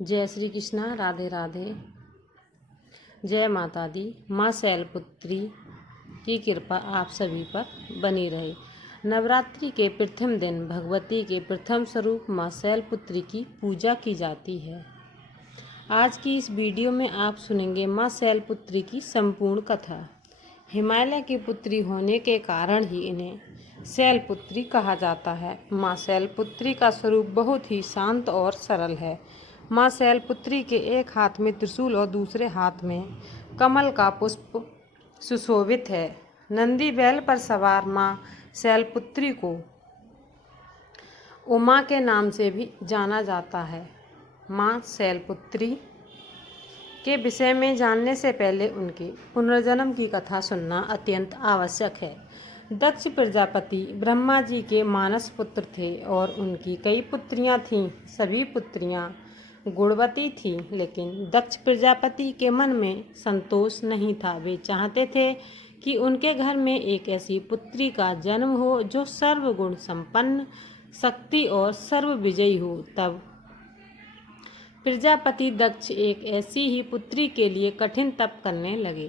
जय श्री कृष्णा। राधे राधे। जय माता दी। माँ शैलपुत्री की कृपा आप सभी पर बनी रहे। नवरात्रि के प्रथम दिन भगवती के प्रथम स्वरूप माँ शैलपुत्री की पूजा की जाती है। आज की इस वीडियो में आप सुनेंगे माँ शैलपुत्री की संपूर्ण कथा। हिमालय की पुत्री होने के कारण ही इन्हें शैलपुत्री कहा जाता है। माँ शैलपुत्री का स्वरूप बहुत ही शांत और सरल है। माँ शैलपुत्री के एक हाथ में त्रिशूल और दूसरे हाथ में कमल का पुष्प सुशोभित है। नंदी बैल पर सवार माँ शैलपुत्री को उमा के नाम से भी जाना जाता है। माँ शैलपुत्री के विषय में जानने से पहले उनके पुनर्जन्म की कथा सुनना अत्यंत आवश्यक है। दक्ष प्रजापति ब्रह्मा जी के मानस पुत्र थे और उनकी कई पुत्रियां थीं। सभी पुत्रियां गुणवती थीं, लेकिन दक्ष प्रजापति के मन में संतोष नहीं था। वे चाहते थे कि उनके घर में एक ऐसी पुत्री का जन्म हो जो सर्वगुण संपन्न, शक्ति और सर्वविजयी हो। तब प्रजापति दक्ष एक ऐसी ही पुत्री के लिए कठिन तप करने लगे।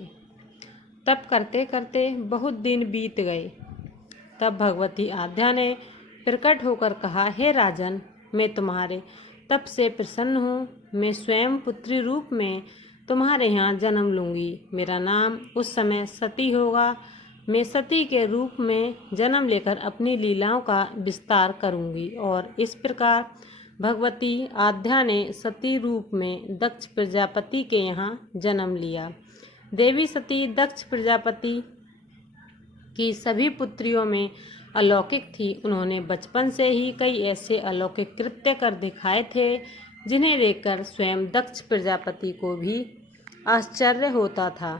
तप करते करते बहुत दिन बीत गए। तब भगवती आद्या ने प्रकट होकर कहा, हे राजन, मैं तुम्हारे तप से प्रसन्न हूँ। मैं स्वयं पुत्री रूप में तुम्हारे यहाँ जन्म लूँगी। मेरा नाम उस समय सती होगा। मैं सती के रूप में जन्म लेकर अपनी लीलाओं का विस्तार करूँगी। और इस प्रकार भगवती आद्या ने सती रूप में दक्ष प्रजापति के यहाँ जन्म लिया। देवी सती दक्ष प्रजापति की सभी पुत्रियों में अलौकिक थी। उन्होंने बचपन से ही कई ऐसे अलौकिक कृत्य कर दिखाए थे जिन्हें देखकर स्वयं दक्ष प्रजापति को भी आश्चर्य होता था।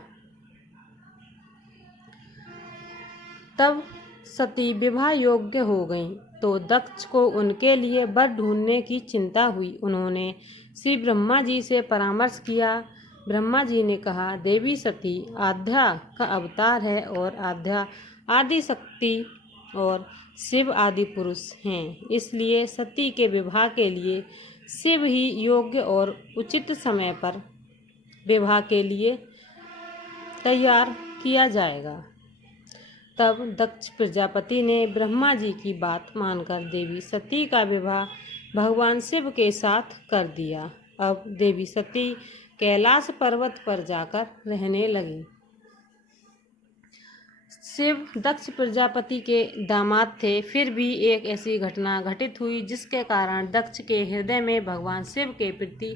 तब सती विवाह योग्य हो गईं तो दक्ष को उनके लिए वर ढूंढने की चिंता हुई। उन्होंने श्री ब्रह्मा जी से परामर्श किया। ब्रह्मा जी ने कहा, देवी सती आद्या का अवतार है और आद्या आदि शक्ति और शिव आदि पुरुष हैं। इसलिए सती के विवाह के लिए शिव ही योग्य और उचित समय पर विवाह के लिए तैयार किया जाएगा। तब दक्ष प्रजापति ने ब्रह्मा जी की बात मानकर देवी सती का विवाह भगवान शिव के साथ कर दिया। अब देवी सती कैलाश पर्वत पर जाकर रहने लगी। शिव दक्ष प्रजापति के दामाद थे। फिर भी एक ऐसी घटना घटित हुई जिसके कारण दक्ष के हृदय में भगवान शिव के प्रति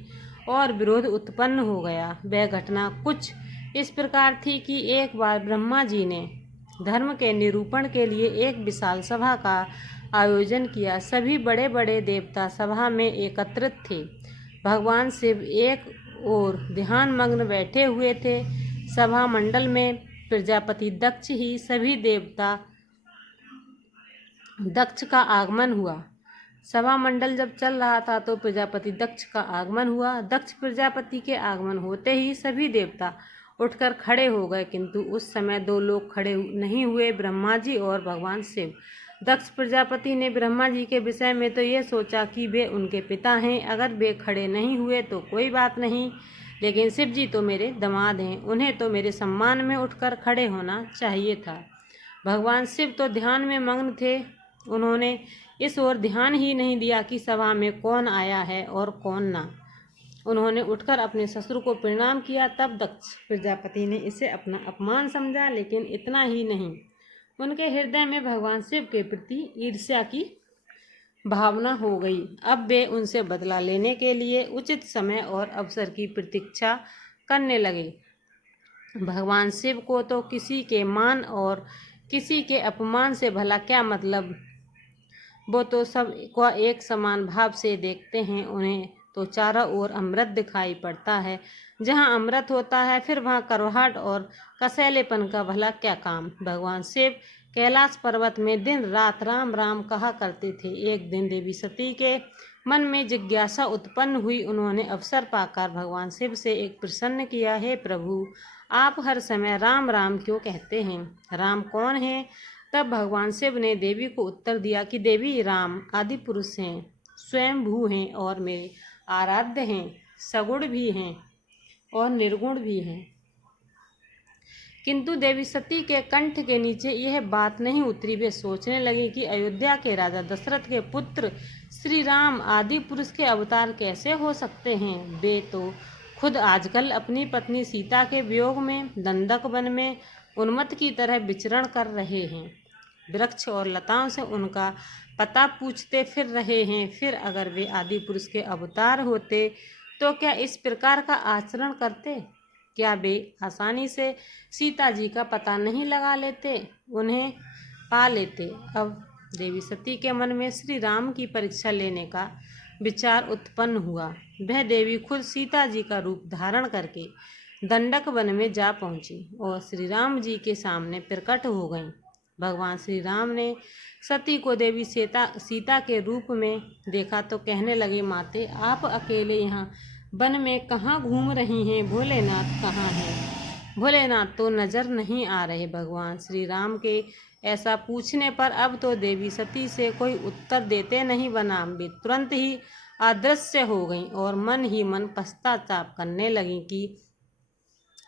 और विरोध उत्पन्न हो गया। वह घटना कुछ इस प्रकार थी कि एक बार ब्रह्मा जी ने धर्म के निरूपण के लिए एक विशाल सभा का आयोजन किया। सभी बड़े बड़े देवता सभा में एकत्रित थे। भगवान शिव एक ओर ध्यान मग्न बैठे हुए थे। सभा मंडल में प्रजापति दक्ष ही सभी देवता दक्ष का आगमन हुआ। सभा मंडल जब चल रहा था तो प्रजापति दक्ष का आगमन हुआ। दक्ष प्रजापति के आगमन होते ही सभी देवता उठकर खड़े हो गए, किंतु उस समय दो लोग खड़े नहीं हुए, ब्रह्मा जी और भगवान शिव। दक्ष प्रजापति ने ब्रह्मा जी के विषय में तो ये सोचा कि वे उनके पिता हैं, अगर वे खड़े नहीं हुए तो कोई बात नहीं, लेकिन शिव जी तो मेरे दामाद हैं, उन्हें तो मेरे सम्मान में उठकर खड़े होना चाहिए था। भगवान शिव तो ध्यान में मग्न थे। उन्होंने इस ओर ध्यान ही नहीं दिया कि सभा में कौन आया है और कौन ना। उन्होंने उठकर अपने ससुर को प्रणाम किया। तब दक्ष प्रजापति ने इसे अपना अपमान समझा, लेकिन इतना ही नहीं, उनके हृदय में भगवान शिव के प्रति ईर्ष्या की भावना हो गई। अब वे उनसे बदला लेने के लिए उचित समय और अवसर की प्रतीक्षा करने लगे। भगवान शिव को तो किसी के मान और किसी के अपमान से भला क्या मतलब। वो तो सब को एक समान भाव से देखते हैं। उन्हें तो चारों ओर अमृत दिखाई पड़ता है। जहाँ अमृत होता है फिर वहाँ कड़वाहट और कसैलेपन का भला क्या काम। भगवान शिव कैलाश पर्वत में दिन रात राम राम कहा करते थे। एक दिन देवी सती के मन में जिज्ञासा उत्पन्न हुई। उन्होंने अवसर पाकर भगवान शिव से एक प्रश्न किया, हे प्रभु, आप हर समय राम राम क्यों कहते हैं? राम कौन है? तब भगवान शिव ने देवी को उत्तर दिया कि देवी, राम आदि पुरुष हैं, स्वयं भू हैं और मेरे आराध्य हैं, सगुण भी हैं और निर्गुण भी हैं। किंतु देवी सती के कंठ के नीचे यह बात नहीं उतरी। वे सोचने लगे कि अयोध्या के राजा दशरथ के पुत्र श्री राम आदि पुरुष के अवतार कैसे हो सकते हैं। वे तो खुद आजकल अपनी पत्नी सीता के वियोग में दंडक वन में उन्मत्त की तरह विचरण कर रहे हैं। वृक्ष और लताओं से उनका पता पूछते फिर रहे हैं। फिर अगर वे आदि पुरुष के अवतार होते तो क्या इस प्रकार का आचरण करते? क्या वे आसानी से सीता जी का पता नहीं लगा लेते, उन्हें पा लेते? अब देवी सती के मन में श्री राम की परीक्षा लेने का विचार उत्पन्न हुआ। वह देवी खुद सीता जी का रूप धारण करके दंडक वन में जा पहुंची और श्री राम जी के सामने प्रकट हो गईं। भगवान श्री राम ने सती को देवी सीता के रूप में देखा तो कहने लगे, माते आप अकेले यहाँ वन में कहाँ घूम रही हैं? भोलेनाथ कहाँ हैं? भोलेनाथ तो नजर नहीं आ रहे। भगवान श्री राम के ऐसा पूछने पर अब तो देवी सती से कोई उत्तर देते नहीं बना। वे तुरंत ही अदृश्य हो गईं और मन ही मन पश्चाताप करने लगीं कि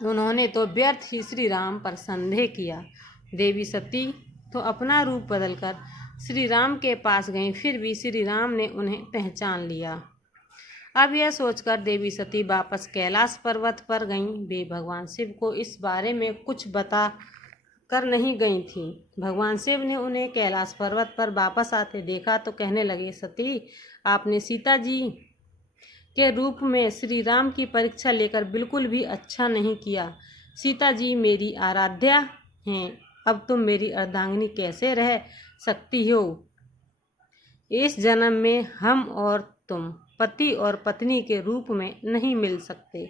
उन्होंने तो व्यर्थ ही श्री राम पर संदेह किया। देवी सती तो अपना रूप बदलकर श्री राम के पास गईं, फिर भी श्री राम ने उन्हें पहचान लिया। अब यह सोचकर देवी सती वापस कैलाश पर्वत पर गईं। वे भगवान शिव को इस बारे में कुछ बता कर नहीं गई थीं। भगवान शिव ने उन्हें कैलाश पर्वत पर वापस आते देखा तो कहने लगे, सती आपने सीता जी के रूप में श्री राम की परीक्षा लेकर बिल्कुल भी अच्छा नहीं किया। सीता जी मेरी आराध्या हैं, अब तुम मेरी अर्धांगिनी कैसे रह सकती हो? इस जन्म में हम और तुम पति और पत्नी के रूप में नहीं मिल सकते।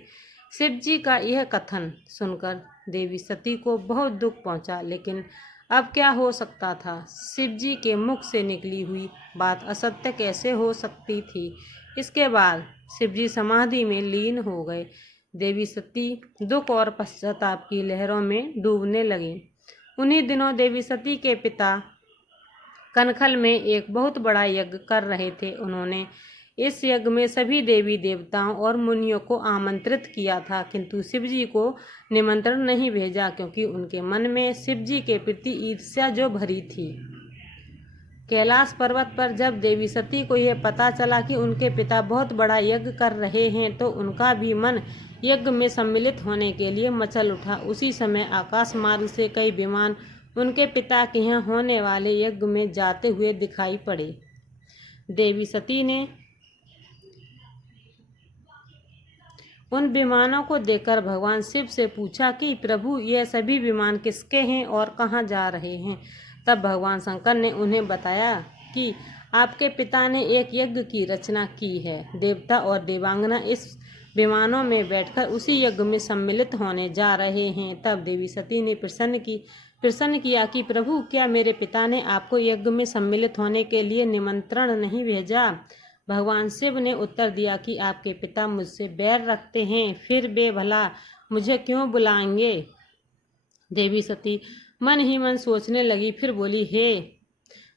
शिव जी का यह कथन सुनकर देवी सती को बहुत दुख पहुंचा, लेकिन अब क्या हो सकता था? शिव जी के मुख से निकली हुई बात असत्य कैसे हो सकती थी? इसके बाद शिव जी समाधि में लीन हो गए। देवी सती दुख और पश्चाताप की लहरों में डूबने लगी। उन्हीं दिनों देवी सती के पिता कनखल में एक बहुत बड़ा यज्ञ कर रहे थे। उन्होंने इस यज्ञ में सभी देवी देवताओं और मुनियों को आमंत्रित किया था, किंतु शिवजी को निमंत्रण नहीं भेजा, क्योंकि उनके मन में शिवजी के प्रति ईर्ष्या जो भरी थी। कैलाश पर्वत पर जब देवी सती को यह पता चला कि उनके पिता बहुत बड़ा यज्ञ कर रहे हैं, तो उनका भी मन यज्ञ में सम्मिलित होने के लिए मचल उठा। उसी समय आकाश मार्ग से कई विमान उनके पिता के यहाँ होने वाले यज्ञ में जाते हुए दिखाई पड़े। देवी सती ने उन विमानों को देखकर भगवान शिव से पूछा कि प्रभु यह सभी विमान किसके हैं और कहाँ जा रहे हैं? तब भगवान शंकर ने उन्हें बताया कि आपके पिता ने एक यज्ञ की रचना की है। देवता और देवांगना इस विमानों में बैठकर उसी यज्ञ में सम्मिलित होने जा रहे हैं। तब देवी सती ने प्रश्न किया कि प्रभु क्या मेरे पिता ने आपको यज्ञ में सम्मिलित होने के लिए निमंत्रण नहीं भेजा? भगवान शिव ने उत्तर दिया कि आपके पिता मुझसे बैर रखते हैं, फिर वे भला मुझे क्यों बुलाएंगे? देवी सती मन ही मन सोचने लगी, फिर बोली, हे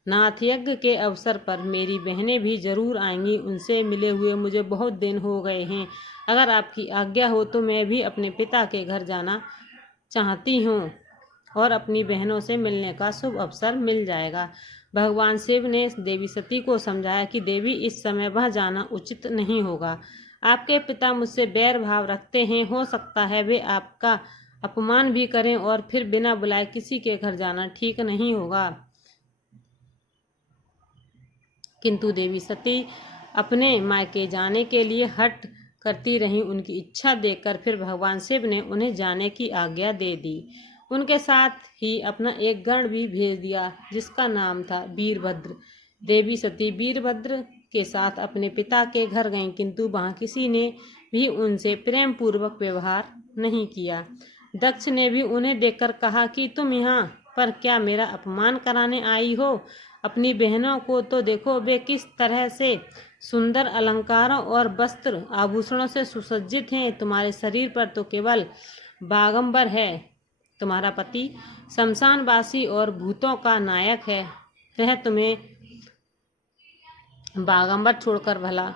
नाथ, यज्ञ के अवसर पर मेरी बहनें भी जरूर आएंगी। उनसे मिले हुए मुझे बहुत दिन हो गए हैं। अगर आपकी आज्ञा हो तो मैं भी अपने पिता के घर जाना चाहती हूँ और अपनी बहनों से मिलने का शुभ अवसर मिल जाएगा। भगवान शिव ने देवी सती को समझाया कि देवी इस समय वह जाना उचित नहीं होगा। आपके पिता मुझसे बैर भाव रखते हैं, हो सकता है वे आपका अपमान भी करें और फिर बिना बुलाए किसी के घर जाना ठीक नहीं होगा। किंतु देवी सती अपने मायके जाने के लिए हट करती रहीं। उनकी इच्छा देखकर फिर भगवान शिव ने उन्हें जाने की आज्ञा दे दी। उनके साथ ही अपना एक गण भी भेज दिया जिसका नाम था वीरभद्र। देवी सती वीरभद्र के साथ अपने पिता के घर गईं, किंतु वहां किसी ने भी उनसे प्रेम पूर्वक व्यवहार नहीं किया। दक्ष ने भी उन्हें देखकर कहा कि तुम यहाँ पर क्या मेरा अपमान कराने आई हो? अपनी बहनों को तो देखो, वे किस तरह से सुंदर अलंकारों और वस्त्र आभूषणों से सुसज्जित हैं। तुम्हारे शरीर पर तो केवल बागंबर है। तुम्हारा पति शमशानवासी और भूतों का नायक है। वह तुम्हें बागंबर छोड़कर भला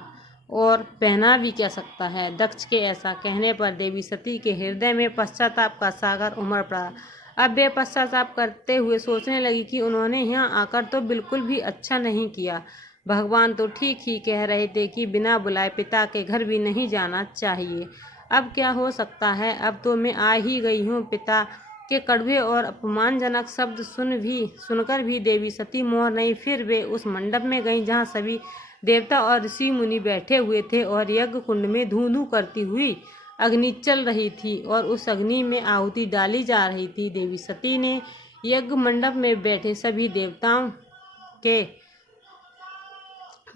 और पहना भी क्या सकता है। दक्ष के ऐसा कहने पर देवी सती के हृदय में पश्चाताप का सागर उमड़ पड़ा। अब वे पश्चाताप करते हुए सोचने लगी कि उन्होंने यहाँ आकर तो बिल्कुल भी अच्छा नहीं किया। भगवान तो ठीक ही कह रहे थे कि बिना बुलाए पिता के घर भी नहीं जाना चाहिए। अब क्या हो सकता है, अब तो मैं आ ही गई हूँ। पिता के कड़वे और अपमानजनक शब्द सुनकर भी देवी सती मोह नहीं। फिर वे उस मंडप में गईं जहाँ सभी देवता और ऋषि मुनि बैठे हुए थे और यज्ञ कुंड में धूं धूं करती हुई अग्नि चल रही थी और उस अग्नि में आहुति डाली जा रही थी। देवी सती ने यज्ञ मंडप में बैठे सभी देवताओं के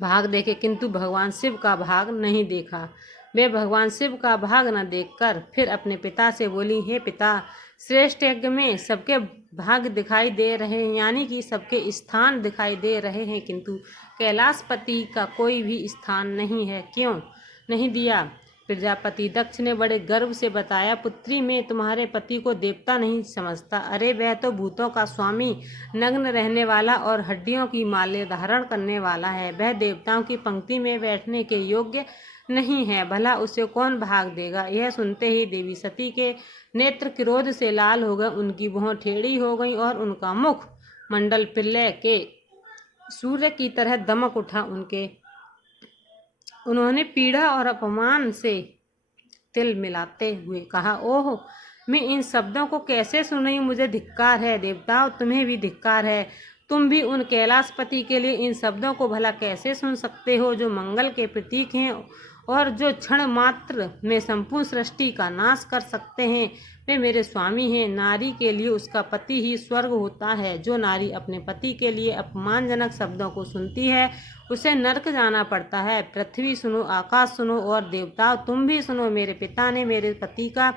भाग देखे, किंतु भगवान शिव का भाग नहीं देखा। वे भगवान शिव का भाग न देखकर फिर अपने पिता से बोली, हे पिता, श्रेष्ठ यज्ञ में सबके भाग दिखाई दे रहे हैं, यानी कि सबके स्थान दिखाई दे रहे हैं, किंतु कैलाशपति का कोई भी स्थान नहीं है। क्यों नहीं दिया? प्रजापति दक्ष ने बड़े गर्व से बताया, पुत्री, मैं तुम्हारे पति को देवता नहीं समझता। अरे वह तो भूतों का स्वामी, नग्न रहने वाला और हड्डियों की माले धारण करने वाला है। वह देवताओं की पंक्ति में बैठने के योग्य नहीं है, भला उसे कौन भाग देगा। यह सुनते ही देवी सती के नेत्र क्रोध से लाल हो गए, उनकी भौं टेढ़ी हो गई और उनका मुख मंडल प्रलय के सूर्य की तरह दमक उठा। उन्होंने पीड़ा और अपमान से तिल मिलाते हुए कहा, ओह, मैं इन शब्दों को कैसे सुन रही हूँ, मुझे धिक्कार है। देवताओं, तुम्हें भी धिक्कार है। तुम भी उन कैलाशपति के लिए इन शब्दों को भला कैसे सुन सकते हो, जो मंगल के प्रतीक हैं और जो क्षण मात्र में संपूर्ण सृष्टि का नाश कर सकते हैं। वे मेरे स्वामी हैं। नारी के लिए उसका पति ही स्वर्ग होता है। जो नारी अपने पति के लिए अपमानजनक शब्दों को सुनती है, उसे नरक जाना पड़ता है। पृथ्वी सुनो, आकाश सुनो और देवताओं तुम भी सुनो। मेरे पिता ने मेरे पति का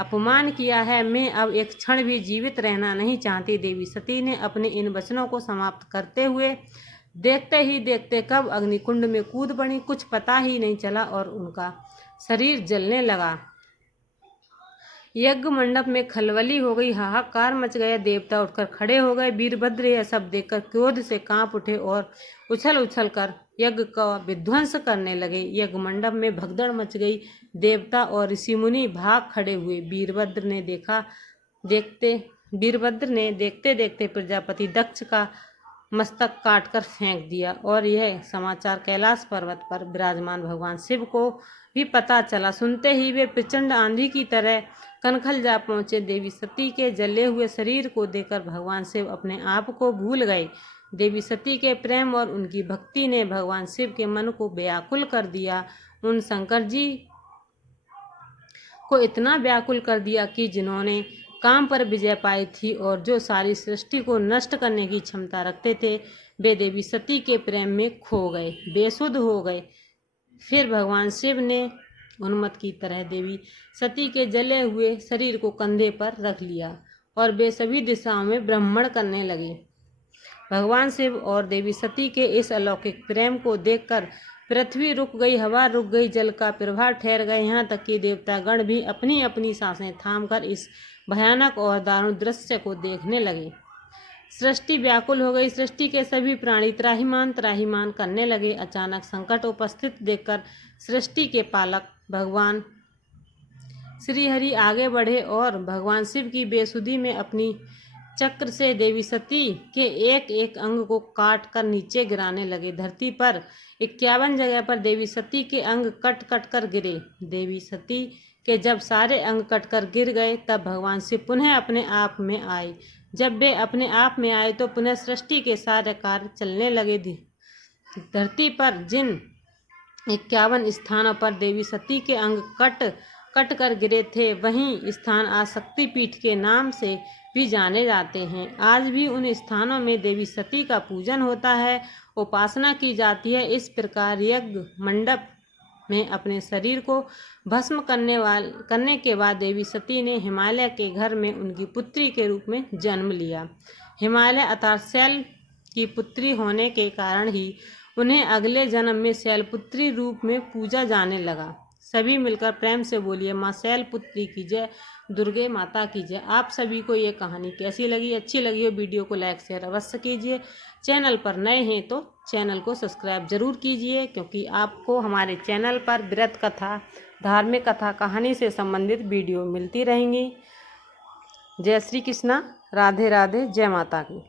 अपमान किया है। मैं अब एक क्षण भी जीवित रहना नहीं चाहती। देवी सती ने अपने इन वचनों को समाप्त करते हुए देखते ही देखते कब अग्निकुंड में कूद पड़ी, कुछ पता ही नहीं चला और उनका शरीर जलने लगा। यज्ञ मंडप में खलबली हो गई, हाहाकार मच गया। देवता उठकर खड़े हो गए। वीरभद्र यह सब देखकर क्रोध से कांप उठे और उछल उछल कर यज्ञ का विध्वंस करने लगे। यज्ञ मंडप में भगदड़ मच गई। देवता और ऋषि मुनि भाग खड़े हुए। वीरभद्र ने देखते देखते प्रजापति दक्ष का मस्तक काटकर फेंक दिया और यह समाचार कैलाश पर्वत पर विराजमान भगवान शिव को भी पता चला। सुनते ही वे प्रचंड आंधी की तरह कनखल जा पहुँचे। देवी सती के जले हुए शरीर को देखकर भगवान शिव अपने आप को भूल गए। देवी सती के प्रेम और उनकी भक्ति ने भगवान शिव के मन को व्याकुल कर दिया। उन शंकर जी को इतना व्याकुल कर दिया कि जिन्होंने काम पर विजय पाई थी और जो सारी सृष्टि को नष्ट करने की क्षमता रखते थे, वे देवी सती के प्रेम में खो गए, बेसुध हो गए। फिर भगवान शिव ने उन्मत्त की तरह देवी सती के जले हुए शरीर को कंधे पर रख लिया और वे सभी दिशाओं में भ्रमण करने लगे। भगवान शिव और देवी सती के इस अलौकिक प्रेम को देखकर पृथ्वी रुक गई, हवा रुक गई, जल का प्रवाह ठहर गए। यहाँ तक कि देवतागण भी अपनी अपनी सांसें थामकर इस भयानक और दारुण दृश्य को देखने लगे। सृष्टि व्याकुल हो गई। सृष्टि के सभी प्राणी त्राहिमाम त्राहिमाम करने लगे। अचानक संकट उपस्थित देखकर सृष्टि के पालक भगवान श्रीहरि आगे बढ़े और भगवान शिव की बेसुधी में अपनी चक्र से देवी सती के एक एक अंग को काट कर नीचे गिराने लगे। धरती पर 51 जगह पर देवी सती के अंग कट कट कर गिरे। देवी सती के जब सारे अंग कटकर गिर गए, तब भगवान शिव पुनः अपने आप में आए। जब वे अपने आप में आए तो पुनः सृष्टि के सारे कार्य चलने लगे। धरती पर जिन 51 स्थानों पर देवी सती के अंग कट कर गिरे थे, वहीं स्थान आज शक्तिपीठ के नाम से भी जाने जाते हैं। आज भी उन स्थानों में देवी सती का पूजन होता है, उपासना की जाती है। इस प्रकार यज्ञ मंडप में अपने शरीर को भस्म करने के बाद देवी सती ने हिमालय के घर में उनकी पुत्री के रूप में जन्म लिया। हिमालय अर्थात शैल की पुत्री होने के कारण ही उन्हें अगले जन्म में शैलपुत्री रूप में पूजा जाने लगा। सभी मिलकर प्रेम से बोलिए माँ शैलपुत्री की जय, दुर्गे माता की जय। आप सभी को ये कहानी कैसी लगी? अच्छी लगी हो वीडियो को लाइक शेयर अवश्य कीजिए। चैनल पर नए हैं तो चैनल को सब्सक्राइब जरूर कीजिए, क्योंकि आपको हमारे चैनल पर व्रत कथा, धार्मिक कथा, कहानी से संबंधित वीडियो मिलती रहेंगी। जय श्री कृष्णा, राधे राधे, जय माता की।